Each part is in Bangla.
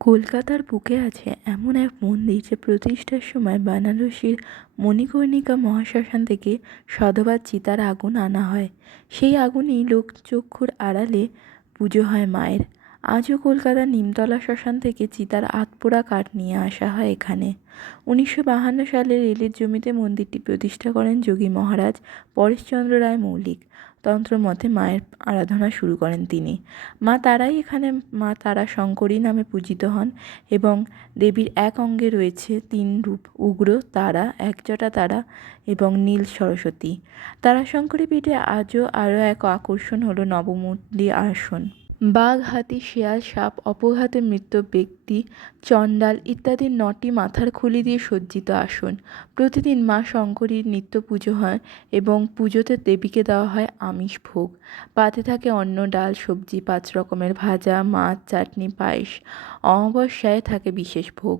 কলকাতার বুকে আছে এমন এক মন্দির যে প্রতিষ্ঠার সময় বেনারসির মণিকর্ণিকা মহাশ্মশান থেকে সধবার চিতার আগুন আনা হয়। সেই আগুনই লোকচক্ষুর আড়ালে পুজো হয় মায়ের। আজও কলকাতার নিমতলা শ্মশান থেকে চিতার আধপোড়া কাঠ নিয়ে আসা হয় এখানে। 1952 সালে রেলের জমিতে মন্দিরটি প্রতিষ্ঠা করেন যোগী মহারাজ পরেশচন্দ্র রায় মৌলিক। তন্ত্র মতে মায়ের আরাধনা শুরু করেন তিনি। মা তারাই এখানে মা তারা শঙ্করী নামে পূজিত হন এবং দেবীর এক অঙ্গে রয়েছে 3 রূপ: উগ্র তারা, একজটা তারা এবং নীল সরস্বতী। তারাশঙ্করী পীঠে আজও আরও এক আকর্ষণ হলো নবমূর্তি আসন। বাঘ, হাতি, শেয়াল, সাপ, অপঘাতে মৃত ব্যক্তি, চণ্ডাল ইত্যাদি 9টি মাথার খুলি দিয়ে সজ্জিত আসন। প্রতিদিন মা শঙ্করীর নিত্য পুজো হয় এবং পুজোতে দেবীকে দেওয়া হয় আমিষ ভোগ। পাতে থাকে অন্ন, ডাল, সবজি, 5 রকমের ভাজা, মাছ, চাটনি, পায়েস। অমাবস্যায় থাকে বিশেষ ভোগ।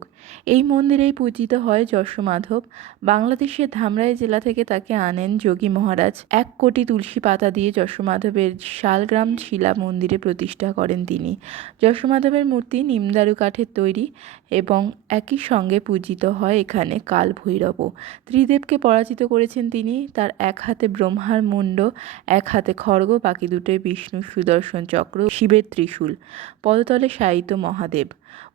এই মন্দিরেই পূজিত হয় যশোমাধব। বাংলাদেশের ধামরাই জেলা থেকে তাকে আনেন যোগী মহারাজ। 1 কোটি তুলসী পাতা দিয়ে যশোমাধবের শালগ্রাম শিলা মন্দিরে প্রতিষ্ঠা করেন তিনি। যশোমাধবের মূর্তি নিমদারু কাঠের তৈরি এবং একই সঙ্গে পূজিত হয় এখানে কাল ভৈরবও। ত্রিদেবকে পরাজিত করেছেন তিনি। তার এক হাতে ব্রহ্মার মুণ্ড, এক হাতে খড়গ, বাকি দুটোয় বিষ্ণুর সুদর্শন চক্র, শিবের ত্রিশূল। পদতলে শায়িত মহাদেব।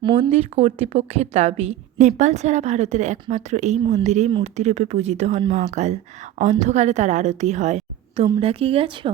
মন্দির কর্তৃপক্ষের দাবি, নেপাল ছাড়া ভারতের একমাত্র এই মন্দিরেই মূর্তিরূপে পূজিত হন মহাকাল। অন্ধকারে তার আরতি হয়। তোমরা কি গেছো?